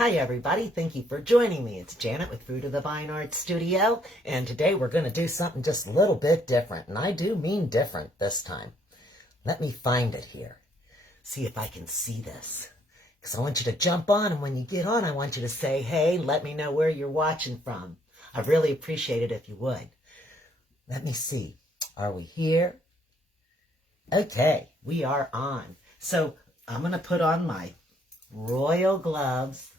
Hi everybody, thank you for joining me. It's Janet with Fruit of the Vine Art Studio, and today we're going to do something just a little bit different, and I do mean different this time. Let me find it here. See if I can see this, because I want you to jump on, and when you get on, I want you to say, hey, let me know where you're watching from. I'd really appreciate it if you would. Let me see. Are we here? Okay, we are on. So I'm going to put on my royal gloves.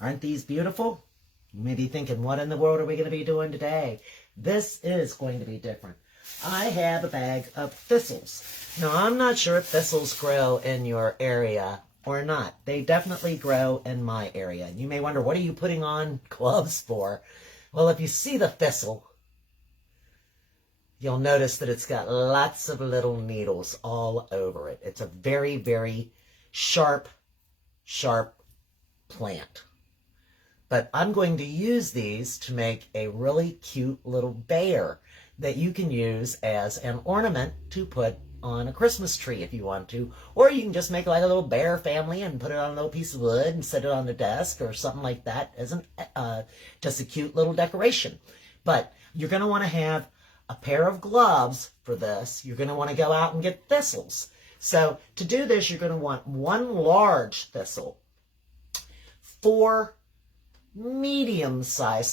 Aren't these beautiful? You may be thinking, what in the world are we going to be doing today? This is going to be different. I have a bag of thistles. Now, I'm not sure if thistles grow in your area or not. They definitely grow in my area. You may wonder, what are you putting on gloves for? Well, if you see the thistle, you'll notice that it's got lots of little needles all over it. It's a very, very sharp plant. But I'm going to use these to make a really cute little bear that you can use as an ornament to put on a Christmas tree if you want to. Or you can just make like a little bear family and put it on a little piece of wood and set it on the desk or something like that as just a cute little decoration. But you're going to want to have a pair of gloves for this. You're going to want to go out and get thistles. So to do this, you're going to want one large thistle, 4 medium-sized,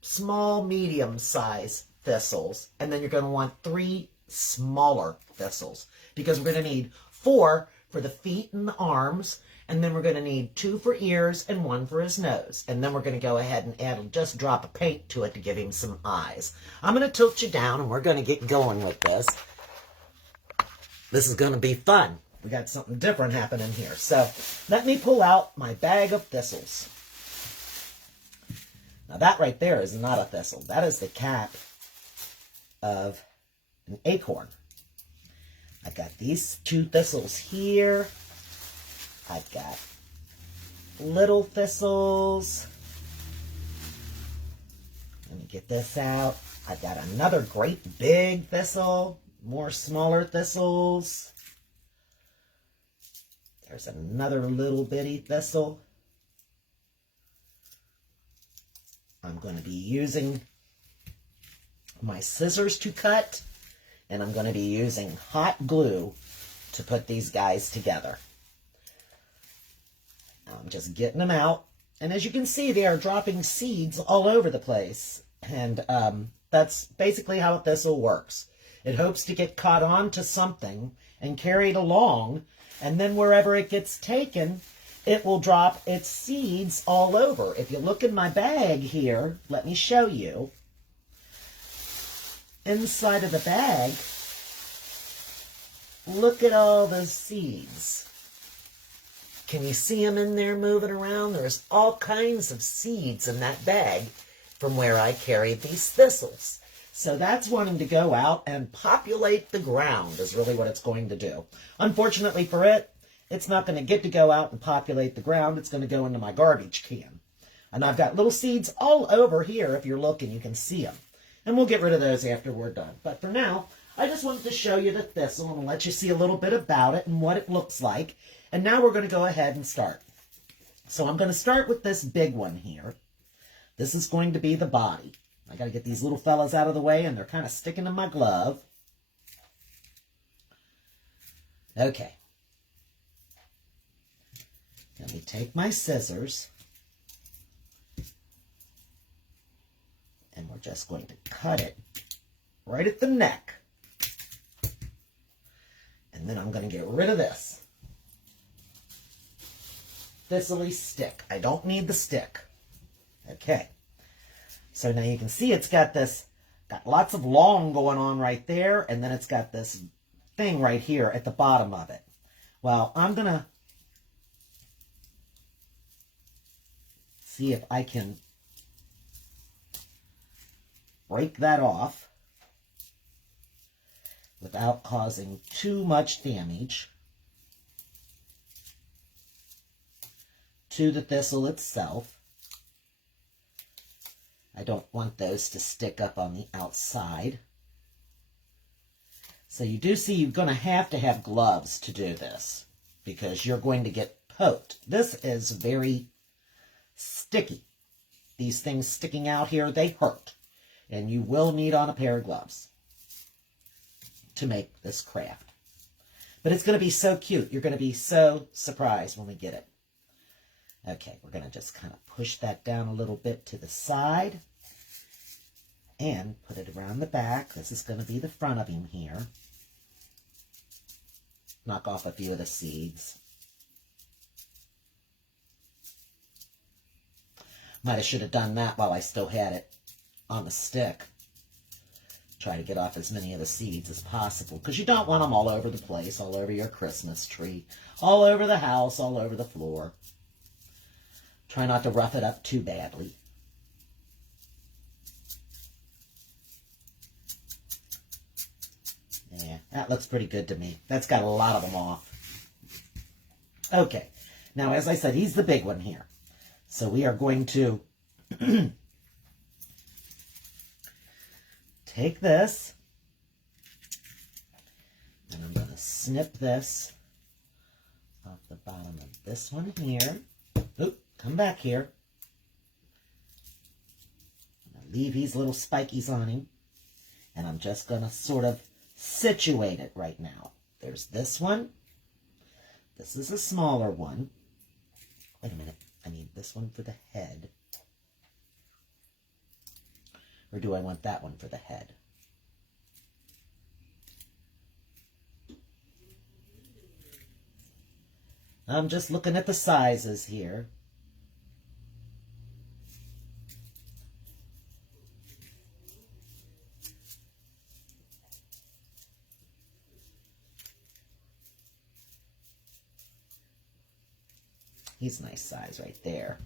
small, medium-sized thistles, and then you're going to want 3 smaller thistles, because we're going to need 4 for the feet and the arms, and then we're going to need 2 for ears and 1 for his nose, and then we're going to go ahead and add just a drop of paint to it to give him some eyes. I'm going to tilt you down, and we're going to get going with this. This is going to be fun. We got something different happening here. So let me pull out my bag of thistles. Now that right there is not a thistle. That is the cap of an acorn. I've got these 2 thistles here. I've got little thistles. Let me get this out. I've got another great big thistle. More smaller thistles. There's another little bitty thistle. I'm going to be using my scissors to cut, and I'm going to be using hot glue to put these guys together. Now I'm just getting them out, and as you can see, they are dropping seeds all over the place, and that's basically how a thistle works. It hopes to get caught on to something and carried along, and then wherever it gets taken, it will drop its seeds all over. If you look in my bag here, let me show you. Inside of the bag, look at all those seeds. Can you see them in there moving around? There's all kinds of seeds in that bag from where I carried these thistles. So that's wanting to go out and populate the ground is really what it's going to do. Unfortunately for it, it's not going to get to go out and populate the ground. It's going to go into my garbage can. And I've got little seeds all over here. If you're looking, you can see them. And we'll get rid of those after we're done. But for now, I just wanted to show you the thistle and let you see a little bit about it and what it looks like. And now we're going to go ahead and start. So I'm going to start with this big one here. This is going to be the body. I got to get these little fellas out of the way, and they're kind of sticking in my glove. Okay. Let me take my scissors, and we're just going to cut it right at the neck. And then I'm going to get rid of this thistly stick. I don't need the stick. Okay. So now you can see it's got lots of long going on right there, and then it's got this thing right here at the bottom of it. Well, I'm going to see if I can break that off without causing too much damage to the thistle itself. I don't want those to stick up on the outside. So you do see you're going to have gloves to do this, because you're going to get poked. This is very sticky. These things sticking out here, they hurt. And you will need on a pair of gloves to make this craft. But it's going to be so cute. You're going to be so surprised when we get it. Okay, we're going to just kind of push that down a little bit to the side. And put it around the back. This is going to be the front of him here. Knock off a few of the seeds. Might have should have done that while I still had it on the stick. Try to get off as many of the seeds as possible, because you don't want them all over the place, all over your Christmas tree, all over the house, all over the floor. Try not to rough it up too badly. Yeah, that looks pretty good to me. That's got a lot of them off. Okay, now as I said, he's the big one here. So we are going to take this, and I'm going to snip this off the bottom of this one here. Oop, come back here. I'm going to leave these little spikies on him, and I'm just going to sort of situate it right now. There's this one. This is a smaller one. Wait a minute. I need this one for the head. Or do I want that one for the head? I'm just looking at the sizes here. He's a nice size right there.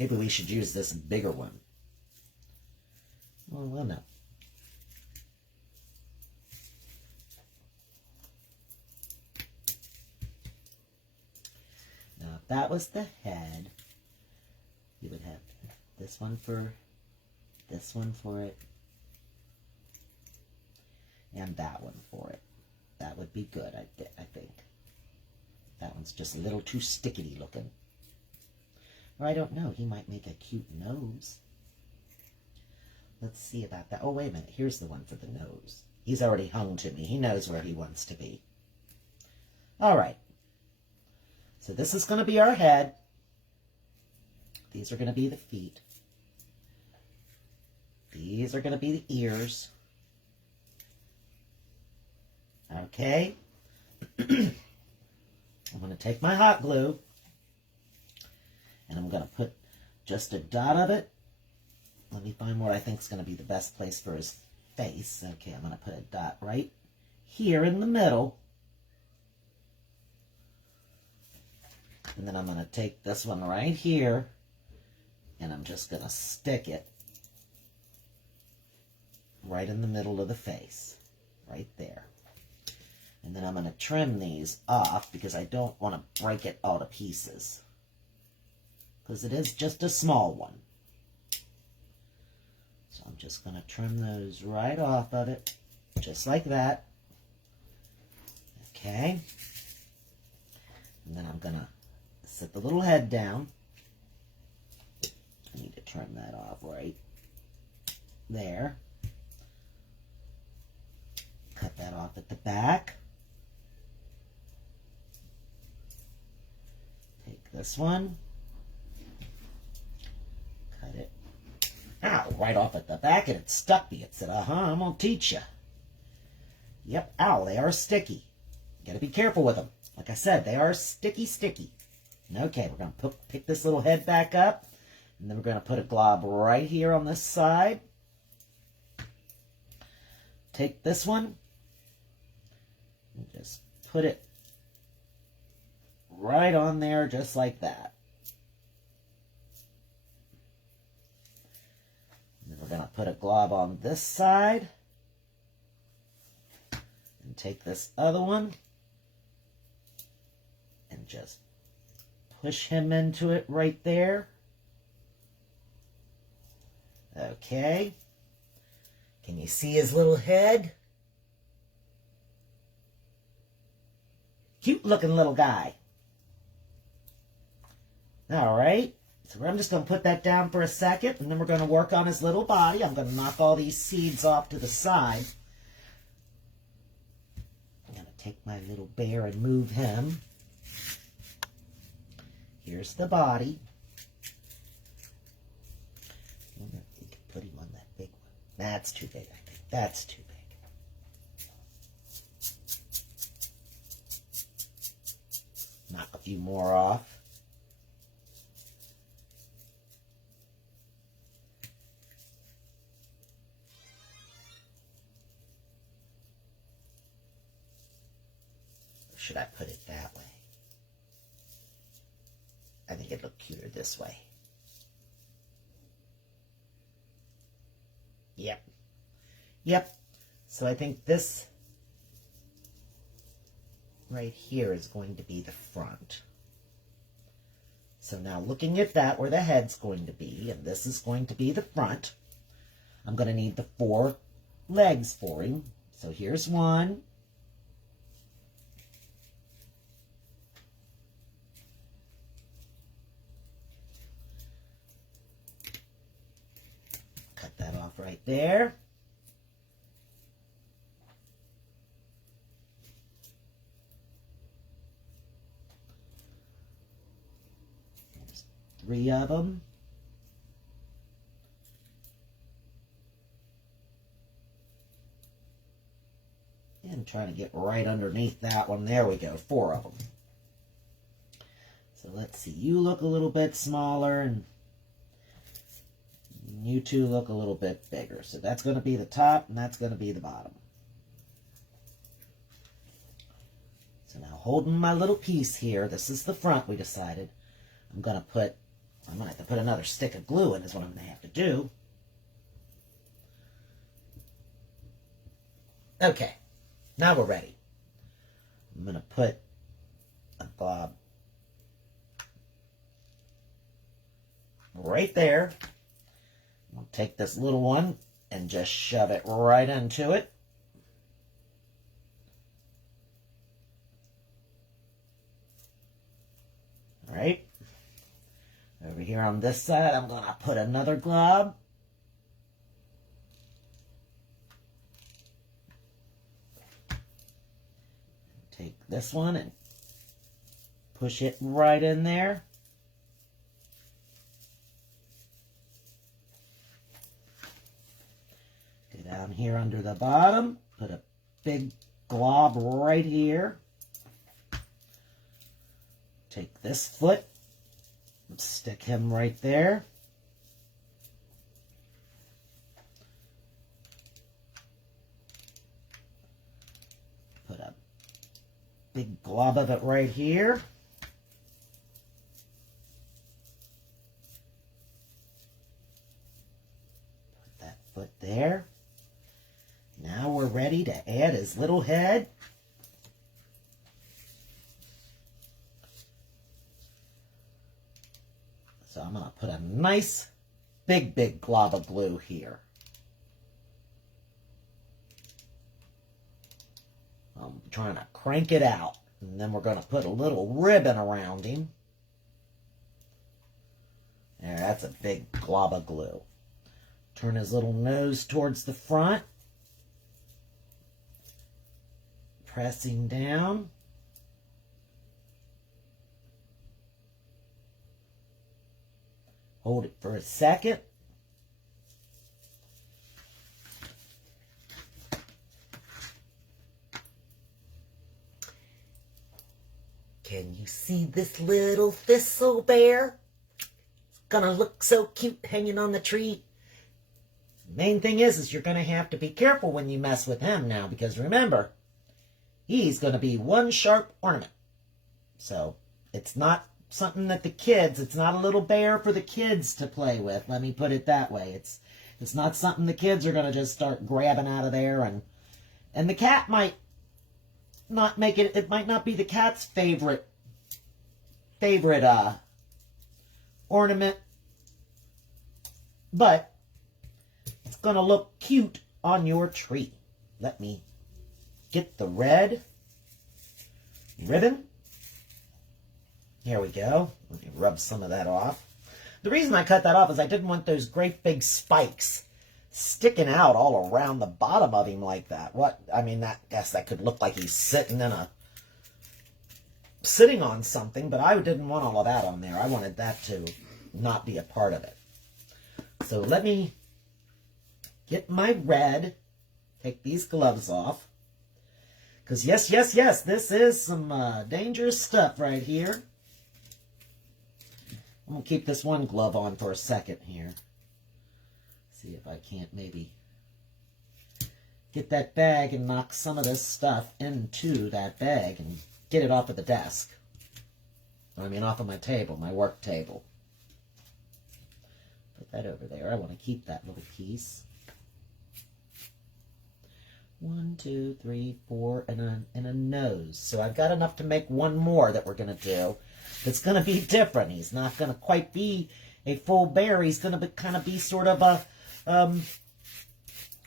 Maybe we should use this bigger one. Well, no. Now, if that was the head, you would have this one for it, and that one for it. That would be good, I think. That one's just a little too stickety looking. Or I don't know, he might make a cute nose. Let's see about that. Oh, wait a minute, here's the one for the nose. He's already hung to me. He knows where he wants to be. All right. So this is going to be our head. These are going to be the feet. These are going to be the ears. Okay, I'm going to take my hot glue, and I'm going to put just a dot of it. Let me find where I think is going to be the best place for his face. Okay, I'm going to put a dot right here in the middle. And then I'm going to take this one right here, and I'm just going to stick it right in the middle of the face, right there. And then I'm going to trim these off because I don't want to break it all to pieces. Because it is just a small one. So I'm just going to trim those right off of it. Just like that. Okay. And then I'm going to set the little head down. I need to trim that off right there. Cut that off at the back. Take this one. Cut it. Ow, right off at the back, and it stuck me. It said, I'm going to teach you. Yep, ow, they are sticky. You got to be careful with them. Like I said, they are sticky. Okay, we're going to pick this little head back up, and then we're going to put a glob right here on this side. Take this one, and just put it right on there, just like that. And then we're going to put a glob on this side, and take this other one, and just push him into it right there. Okay. Can you see his little head? Cute looking little guy. All right. So I'm just going to put that down for a second, and then we're going to work on his little body. I'm going to knock all these seeds off to the side. I'm going to take my little bear and move him. Here's the body. I wonder if we could put him on that big one. That's too big, I think. That's too big. Knock a few more off. Or should I put it that way? I think it'd look cuter this way. Yep. Yep. So I think this right here is going to be the front. So now looking at that, where the head's going to be, and this is going to be the front, I'm going to need the 4 legs for him. So here's one. Cut that off right there. There's 3 of them. And trying to get right underneath that one. There we go, 4 of them. So let's see, you look a little bit smaller, and you two look a little bit bigger. So that's going to be the top, and that's going to be the bottom. So now holding my little piece here, this is the front, we decided. I'm going to have to put another stick of glue in is what I'm going to have to do. Okay, now we're ready. I'm going to put a glob right there. I'll take this little one and just shove it right into it. All right. Over here on this side, I'm going to put another glob. Take this one and push it right in there. Down here under the bottom, put a big glob right here. Take this foot, stick him right there. Put a big glob of it right here. Put that foot there. Now we're ready to add his little head. So I'm going to put a nice big glob of glue here. I'm trying to crank it out. And then we're going to put a little ribbon around him. There, that's a big glob of glue. Turn his little nose towards the front. Pressing down. Hold it for a second. Can you see this little thistle bear? It's gonna look so cute hanging on the tree. The main thing is you're gonna have to be careful when you mess with him now, because remember, he's going to be one sharp ornament. So it's not something that it's not a little bear for the kids to play with. Let me put it that way. It's not something the kids are going to just start grabbing out of there. And the cat might not make it, it might not be the cat's favorite ornament. But it's going to look cute on your tree. Let me get the red ribbon. Here we go. Let me rub some of that off. The reason I cut that off is I didn't want those great big spikes sticking out all around the bottom of him like that. Guess that could look like he's sitting on something, but I didn't want all of that on there. I wanted that to not be a part of it. So let me get my red, take these gloves off. Because yes, this is some dangerous stuff right here. I'm going to keep this one glove on for a second here. See if I can't maybe get that bag and knock some of this stuff into that bag and get it off of the desk. Off of my table, my work table. Put that over there. I want to keep that little piece. 1, 2, 3, 4, and a nose. So I've got enough to make one more that we're going to do. It's going to be different. He's not going to quite be a full bear. He's going to kind of be sort of a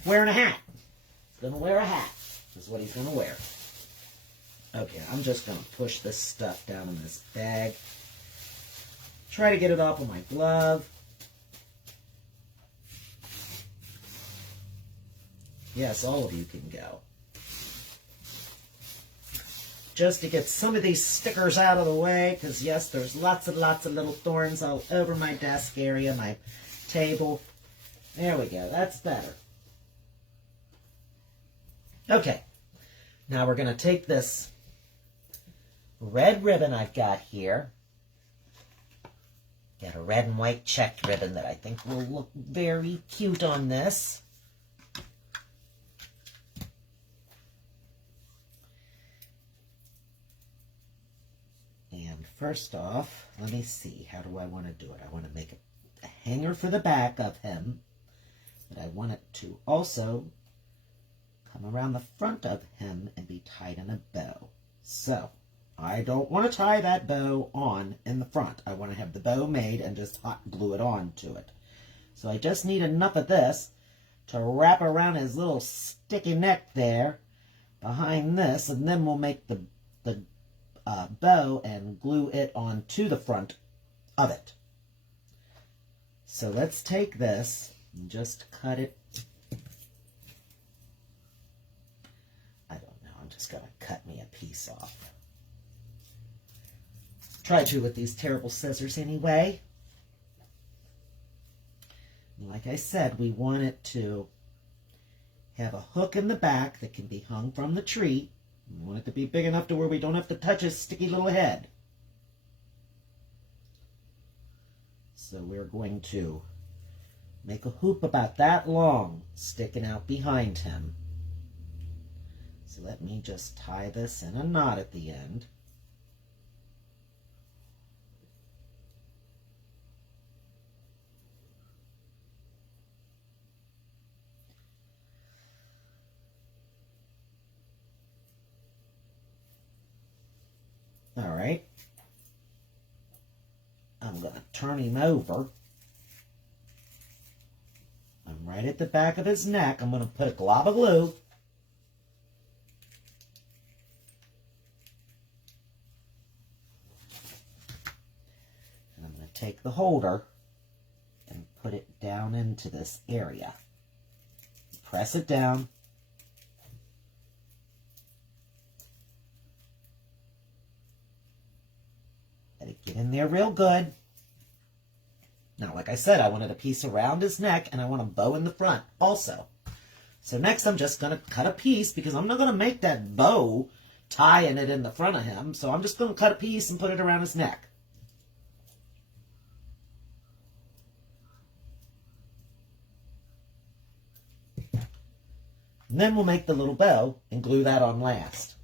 wearing a hat. He's going to wear a hat. Is what he's going to wear. Okay, I'm just going to push this stuff down in this bag. Try to get it off of my glove. Yes, all of you can go. Just to get some of these stickers out of the way, because yes, there's lots and lots of little thorns all over my desk area, my table. There we go, that's better. Okay, now we're going to take this red ribbon I've got here. Got a red and white checked ribbon that I think will look very cute on this. And first off, let me see, how do I want to do it? I want to make a hanger for the back of him, but I want it to also come around the front of him and be tied in a bow. So, I don't want to tie that bow on in the front. I want to have the bow made and just hot glue it on to it. So I just need enough of this to wrap around his little sticky neck there behind this, and then we'll make the bow and glue it onto the front of it. So let's take this and just cut it. I don't know, I'm just going to cut me a piece off. Try to with these terrible scissors anyway. Like I said, we want it to have a hook in the back that can be hung from the tree. We want it to be big enough to where we don't have to touch his sticky little head. So we're going to make a hoop about that long sticking out behind him. So let me just tie this in a knot at the end. All right, I'm going to turn him over. I'm right at the back of his neck. I'm going to put a glob of glue. And I'm going to take the holder and put it down into this area. Press it down. Let it get in there real good. Now, like I said, I wanted a piece around his neck, and I want a bow in the front also. So next I'm just going to cut a piece, because I'm not going to make that bow tying it in the front of him. So I'm just going to cut a piece and put it around his neck. And then we'll make the little bow and glue that on last.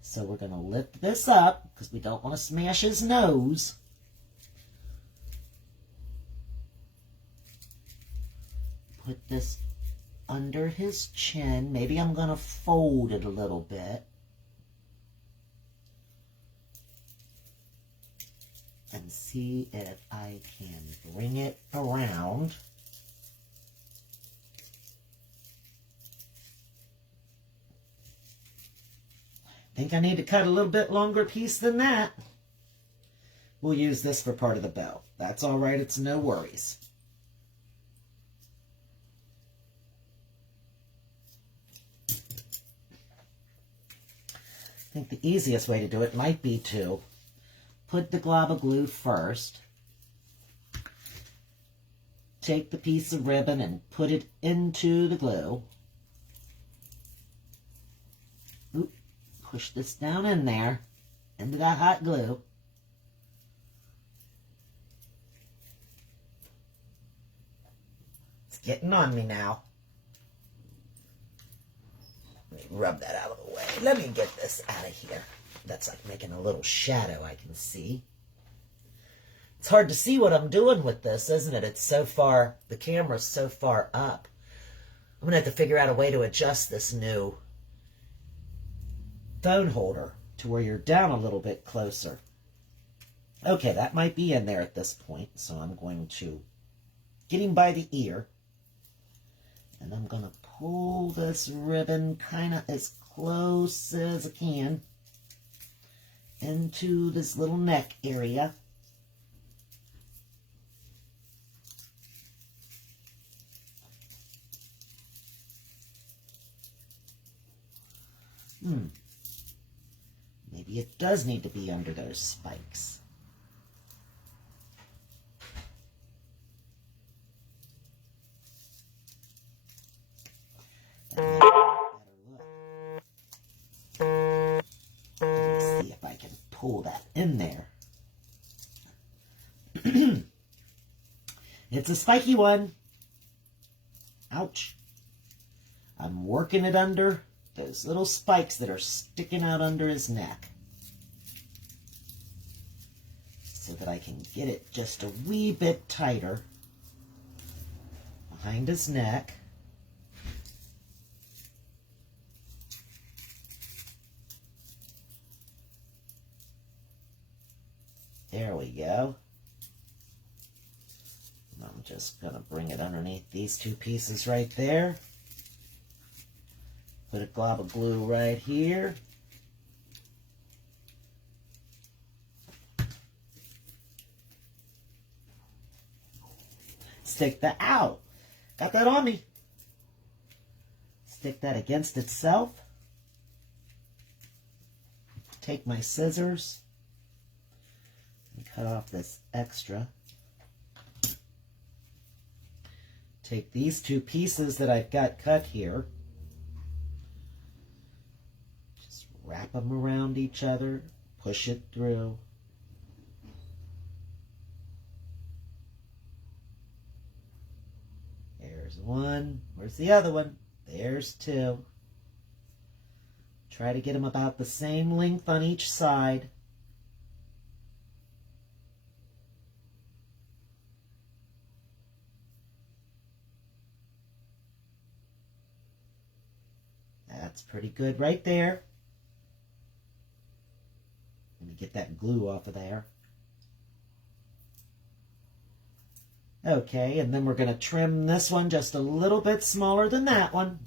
So we're going to lift this up, because we don't want to smash his nose. Put this under his chin. Maybe I'm going to fold it a little bit. And see if I can bring it around. think I need to cut a little bit longer piece than that. We'll use this for part of the bow. That's all right, it's no worries. I think the easiest way to do it might be to put the glob of glue first, take the piece of ribbon and put it into the glue. Oop, push this down in there, into that hot glue. It's getting on me now. Let me rub that out of the way. Let me get this out of here. That's like making a little shadow I can see. It's hard to see what I'm doing with this, isn't it? It's so far, the camera's so far up. I'm going to have to figure out a way to adjust this new phone holder to where you're down a little bit closer. Okay, that might be in there at this point, so I'm going to get him by the ear. And I'm going to pull this ribbon kind of as close as I can into this little neck area. Maybe it does need to be under those spikes. Let's see if I can pull that in there. It's a spiky one. Ouch. I'm working it under those little spikes that are sticking out under his neck, so that I can get it just a wee bit tighter behind his neck. There we go. And I'm just going to bring it underneath these two pieces right there. Put a glob of glue right here. Stick that, ow, got that on me. Stick that against itself. Take my scissors and cut off this extra. Take these two pieces that I've got cut here. Wrap them around each other, push it through. There's one. Where's the other one? There's two. Try to get them about the same length on each side. That's pretty good right there. Let me get that glue off of there. Okay, and then we're going to trim this one just a little bit smaller than that one.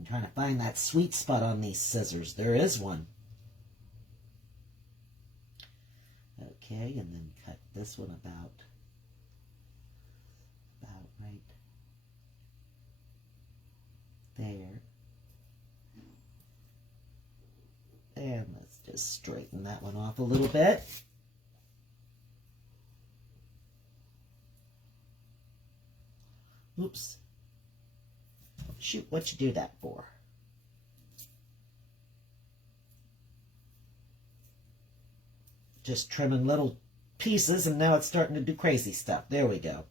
I'm trying to find that sweet spot on these scissors. There is one. Okay, and then cut this one about right there. And let's just straighten that one off a little bit. Oops. Shoot, what'd you do that for? Just trimming little pieces, and now it's starting to do crazy stuff. There we go.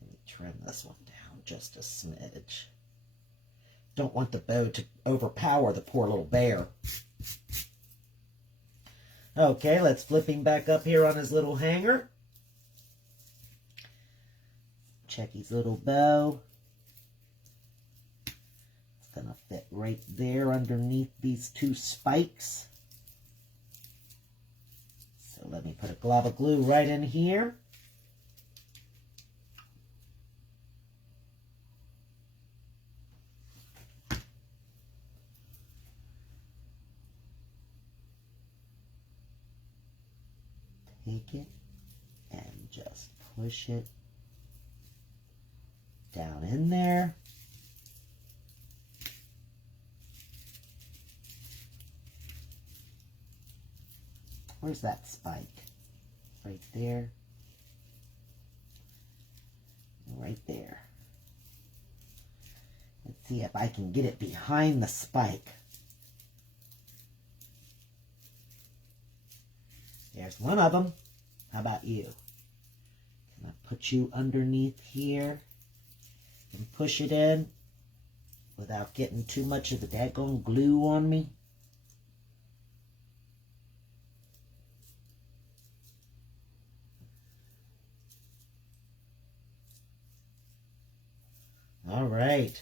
Let me trim this one down just a smidge. Don't want the bow to overpower the poor little bear. Okay, let's flip him back up here on his little hanger. Check his little bow. It's going to fit right there underneath these two spikes. let me put a glob of glue right in here. Take it and just push it down in there. Where's that spike? Right there. Right there. Let's see if I can get it behind the spike. There's one of them. How about you? Can I put you underneath here and push it in without getting too much of the daggone glue on me? All right.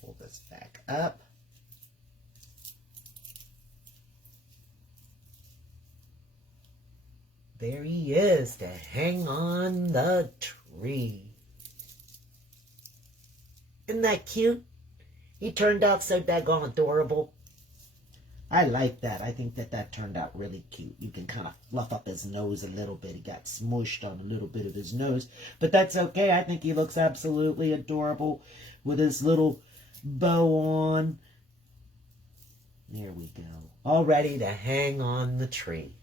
Pull this back up. There he is to hang on the tree. Isn't that cute? He turned out so daggone adorable. I like that. I think that turned out really cute. You can kind of fluff up his nose a little bit. He got smooshed on a little bit of his nose. But that's okay. I think he looks absolutely adorable with his little bow on. There we go. All ready to hang on the tree.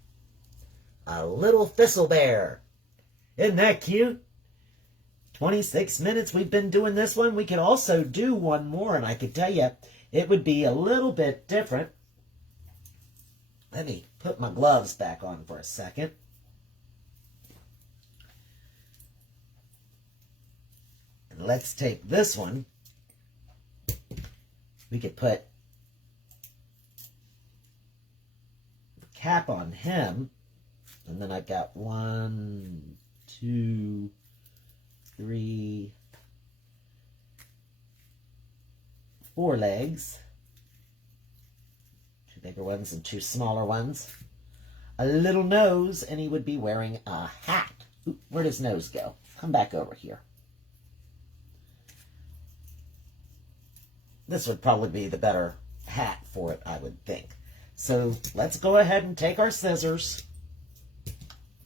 A little Thistle Bear. Isn't that cute? 26 minutes we've been doing this one. We could also do one more, and I could tell you it would be a little bit different. Let me put my gloves back on for a second. And let's take this one. We could put the cap on him. And then I've got 1, 2, 3, 4 legs. 2 bigger ones and 2 smaller ones. A little nose, and he would be wearing a hat. Ooh, where'd his nose go? Come back over here. This would probably be the better hat for it, I would think. So let's go ahead and take our scissors.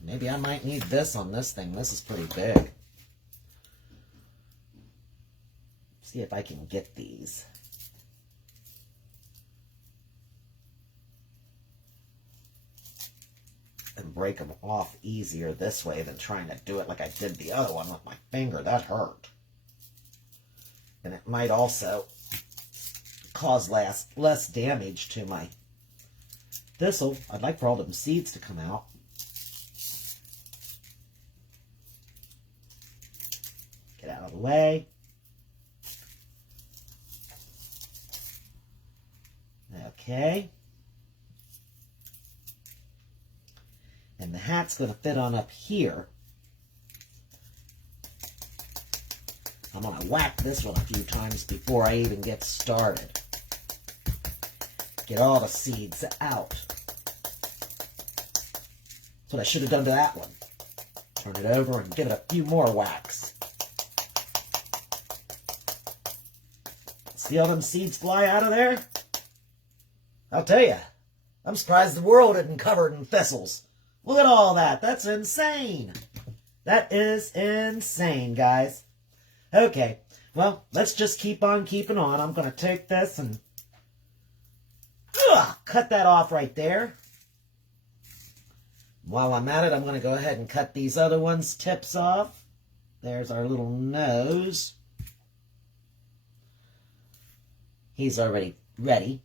Maybe I might need this on this thing. This is pretty big. See if I can get these. And break them off easier this way than trying to do it like I did the other one with my finger. That hurt. And it might also cause less damage to my thistle. I'd like for all them seeds to come out. Get out of the way. Okay. And the hat's going to fit on up here. I'm going to whack this one a few times before I even get started. Get all the seeds out. That's what I should have done to that one. Turn it over and give it a few more whacks. See all them seeds fly out of there? I'll tell you, I'm surprised the world isn't covered in thistles. Look at all that. That's insane. That is insane, guys. Okay, well, let's just keep on keeping on. I'm going to take this and cut that off right there. While I'm at it, I'm going to go ahead and cut these other ones' tips off. There's our little nose. He's already ready.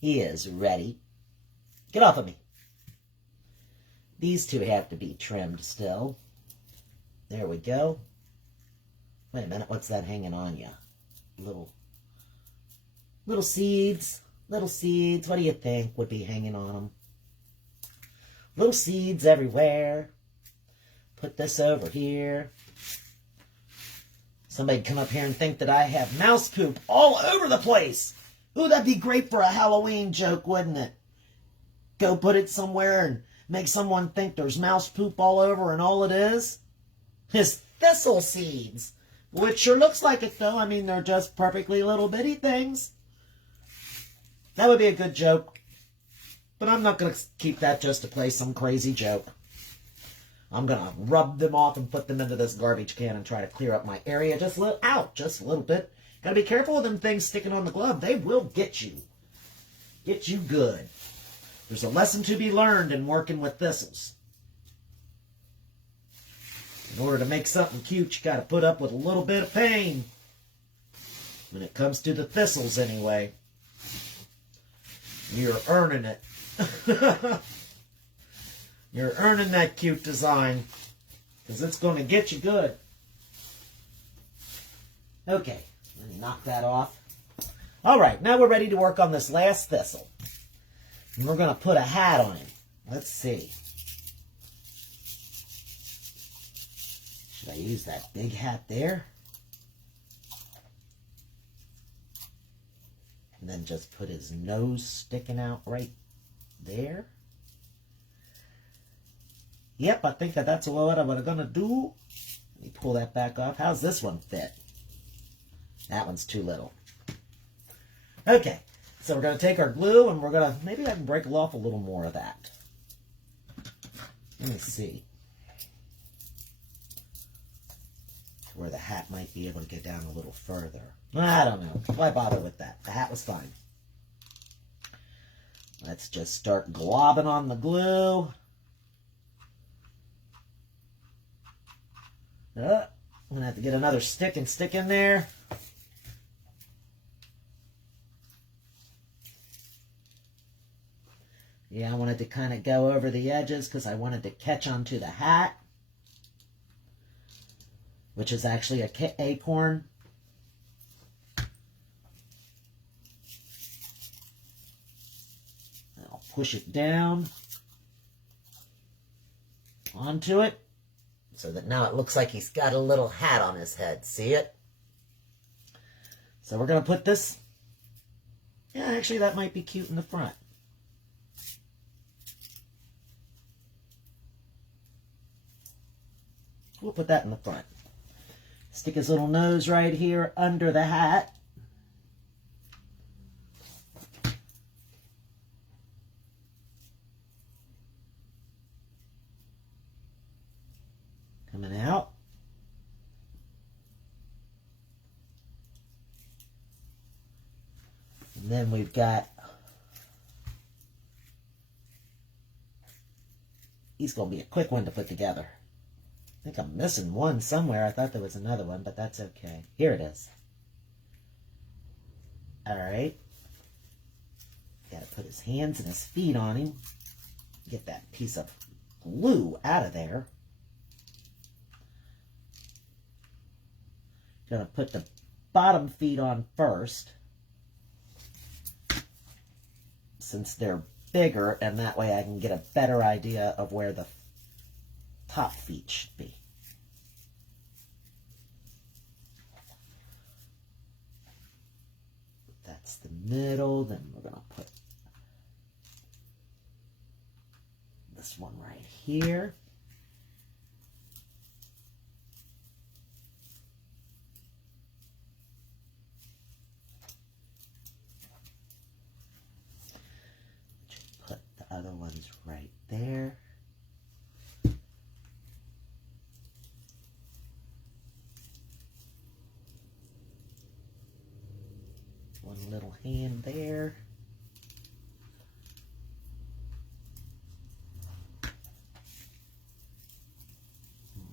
He is ready. Get off of me. These two have to be trimmed still. There we go. Wait a minute, what's that hanging on you? Little seeds. Little seeds. What do you think would be hanging on them? Little seeds everywhere. Put this over here. Somebody come up here and think that I have mouse poop all over the place. Ooh, that'd be great for a Halloween joke, wouldn't it? Go put it somewhere and make someone think there's mouse poop all over and all it is thistle seeds. Which sure looks like it, though. I mean, they're just perfectly little bitty things. That would be a good joke. But I'm not going to keep that just to play some crazy joke. I'm going to rub them off and put them into this garbage can and try to clear up my area just a little bit. Got to be careful of them things sticking on the glove. They will get you. Get you good. There's a lesson to be learned in working with thistles. In order to make something cute, you got to put up with a little bit of pain. When it comes to the thistles, anyway. You're earning it. You're earning that cute design. Because it's going to get you good. Okay. Let me knock that off. Alright, now we're ready to work on this last thistle. And we're going to put a hat on him. Let's see. Should I use that big hat there? And then just put his nose sticking out right there. Yep, I think that's what I'm going to do. Let me pull that back off. How's this one fit? That one's too little. Okay, so we're going to take our glue and we're going to, maybe I can break off a little more of that. Let me see. Where the hat might be able to get down a little further. I don't know. Why bother with that? The hat was fine. Let's just start globbing on the glue. I'm going to have to get another stick and stick in there. Yeah, I wanted to kind of go over the edges because I wanted to catch onto the hat, which is actually an acorn. I'll push it down onto it so that now it looks like he's got a little hat on his head. See it? So we're going to put this. Yeah, actually that might be cute in the front. We'll put that in the front. Stick his little nose right here under the hat. Coming out. And then we've got, he's going to be a quick one to put together. I think I'm missing one somewhere. I thought there was another one, but that's okay. Here it is. Alright. Got to put his hands and his feet on him. Get that piece of glue out of there. Gonna put the bottom feet on first, since they're bigger, and that way I can get a better idea of where the top feet should be. That's the middle. Then we're going to put this one right here. Put the other ones right there. One little hand there.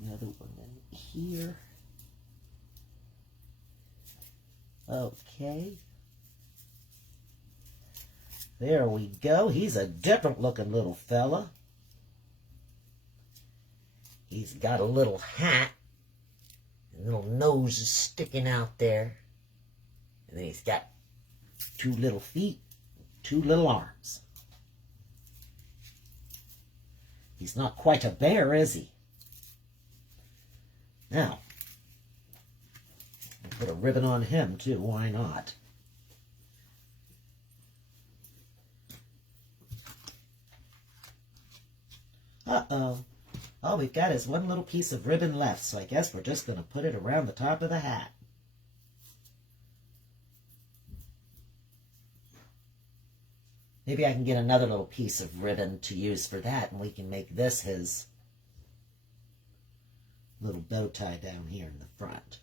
Another one in here. Okay. There we go. He's a different looking little fella. He's got a little hat. A little nose is sticking out there. And then he's got 2 little feet, 2 little arms. He's not quite a bear, is he? Now, I'll put a ribbon on him too, why not? Uh-oh. All we've got is one little piece of ribbon left, so I guess we're just going to put it around the top of the hat. Maybe I can get another little piece of ribbon to use for that, and we can make this his little bow tie down here in the front.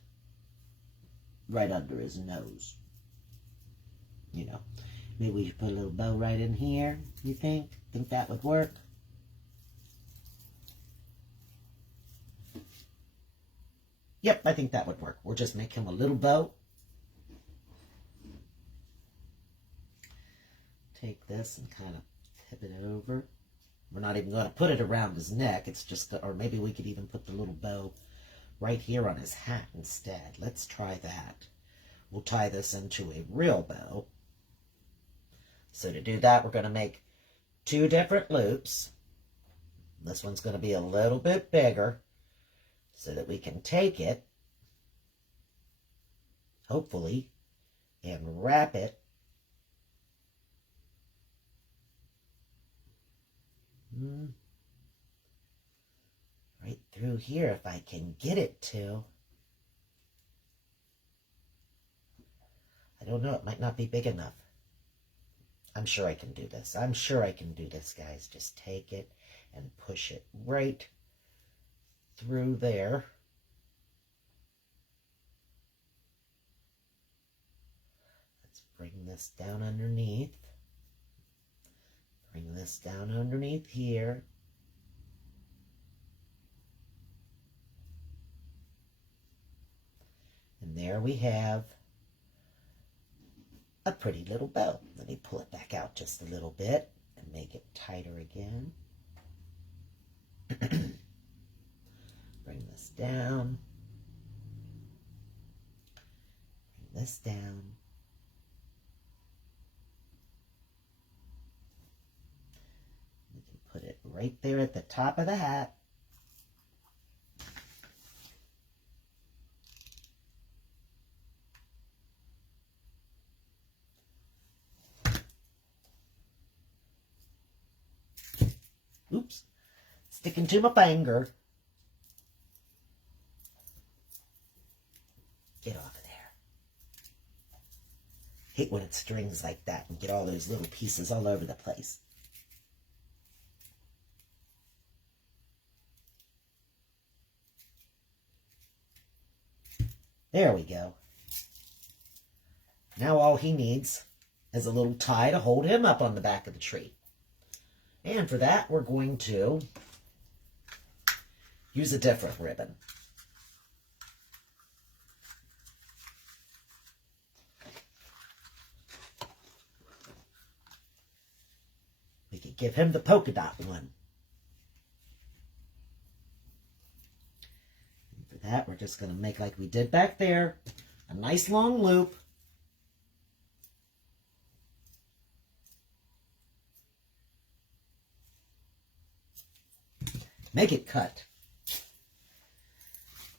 Right under his nose. You know, maybe we should put a little bow right in here, you think? Think that would work? Yep, I think that would work. We'll just make him a little bow. Take this and kind of tip it over. We're not even going to put it around his neck. It's just, or maybe we could even put the little bow right here on his hat instead. Let's try that. We'll tie this into a real bow. So to do that, we're going to make 2 different loops. This one's going to be a little bit bigger so that we can take it, hopefully, and wrap it right through here if I can get it to. I don't know, it might not be big enough. I'm sure I can do this. I'm sure I can do this, guys. Just take it and push it right through there. Let's bring this down underneath. Bring this down underneath here. And there we have a pretty little bow. Let me pull it back out just a little bit and make it tighter again. Bring this down. Bring this down. We can put it right there at the top of the hat. Oops, sticking to my finger. Get off of there. Hate when it strings like that and get all those little pieces all over the place. There we go. Now all he needs is a little tie to hold him up on the back of the tree. And for that, we're going to use a different ribbon. We could give him the polka dot one. And for that, we're just going to make like we did back there, a nice long loop. Make it cut.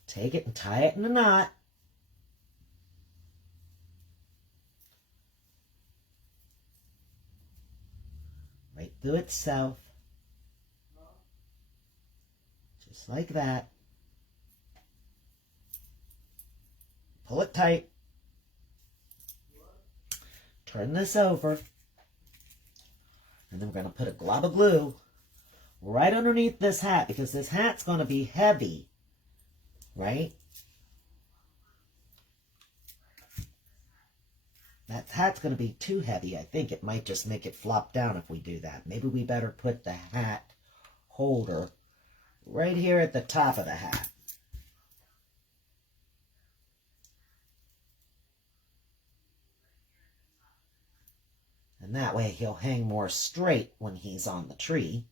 Take it and tie it in a knot. Right through itself. Just like that. Pull it tight. Turn this over. And then we're going to put a glob of glue right underneath this hat, because this hat's going to be heavy, right? That hat's going to be too heavy. I think it might just make it flop down if we do that. Maybe we better put the hat holder right here at the top of the hat. And that way he'll hang more straight when he's on the tree.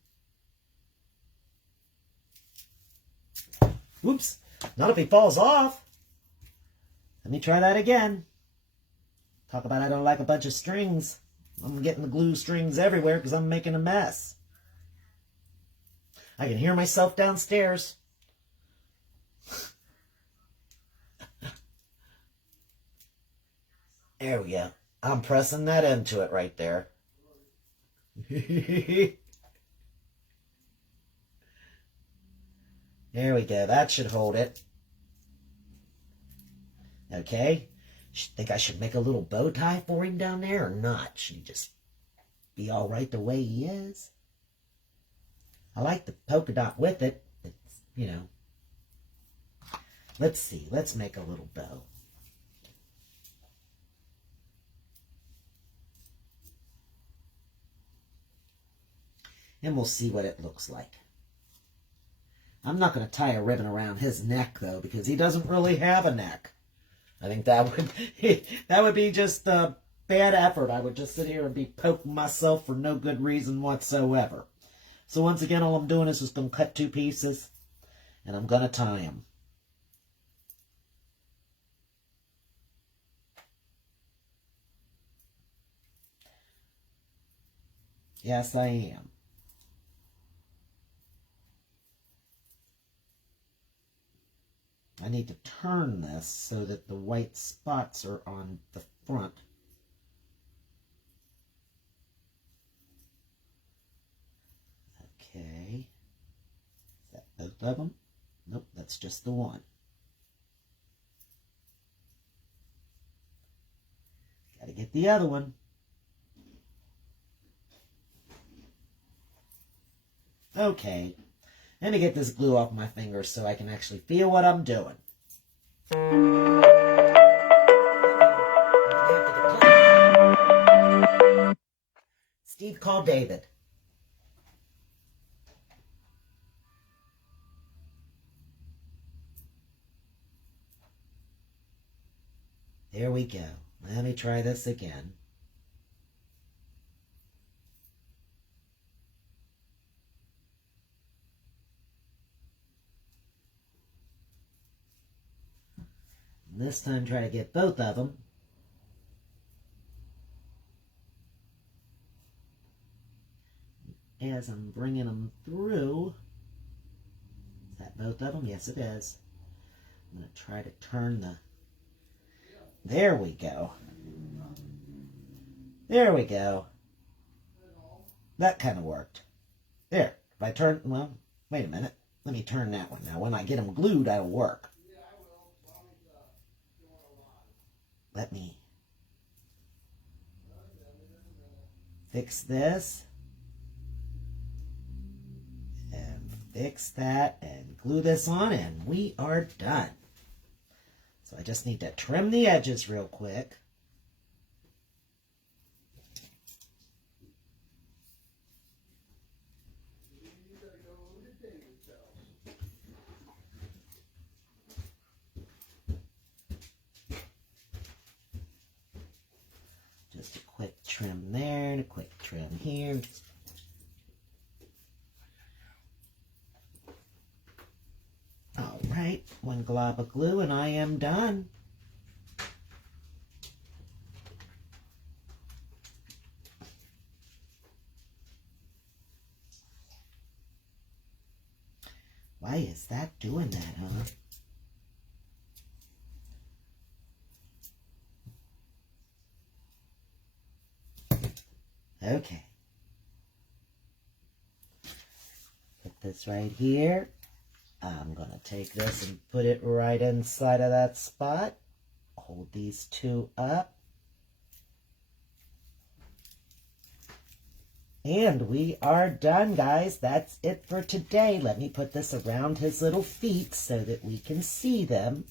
Oops, not if he falls off. Let me try that again. Talk about I don't like a bunch of strings. I'm getting the glue strings everywhere because I'm making a mess. I can hear myself downstairs. There we go. I'm pressing that into it right there. There we go. That should hold it. Okay. Think I should make a little bow tie for him down there or not? Should he just be all right the way he is? I like the polka dot with it. It's, you know. Let's see. Let's make a little bow. And we'll see what it looks like. I'm not going to tie a ribbon around his neck, though, because he doesn't really have a neck. I think that would be just a bad effort. I would just sit here and be poking myself for no good reason whatsoever. So once again, all I'm doing is just going to cut 2 pieces, and I'm going to tie them. Yes, I am. I need to turn this so that the white spots are on the front. Okay. Is that both of them? Nope, that's just the one. Got to get the other one. Okay. Let me get this glue off my fingers so I can actually feel what I'm doing. Steve, call David. There we go. Let me try this again. This time try to get both of them. As I'm bringing them through. Is that both of them? Yes, it is. I'm going to try to turn the... There we go. There we go. That kind of worked. There. If I turn... Well, wait a minute. Let me turn that one. Now, when I get them glued, that'll work. Let me fix this and fix that and glue this on, and we are done. So I just need to trim the edges real quick. Just a quick trim there and a quick trim here. All right, one glob of glue and I am done. Why is that doing that, huh? Okay. Put this right here. I'm going to take this and put it right inside of that spot. Hold these two up. And we are done, guys. That's it for today. Let me put this around his little feet so that we can see them.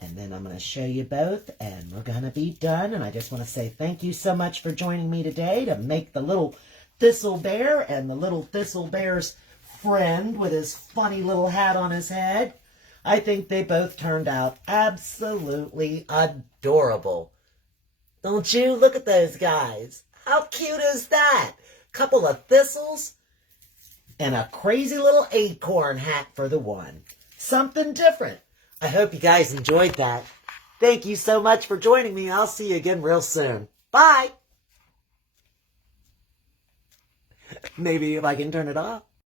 And then I'm going to show you both, and we're going to be done. And I just want to say thank you so much for joining me today to make the little Thistle Bear and the little Thistle Bear's friend with his funny little hat on his head. I think they both turned out absolutely adorable. Don't you? Look at those guys. How cute is that? Couple of thistles and a crazy little acorn hat for the one. Something different. I hope you guys enjoyed that. Thank you so much for joining me. I'll see you again real soon. Bye. Maybe if I can turn it off.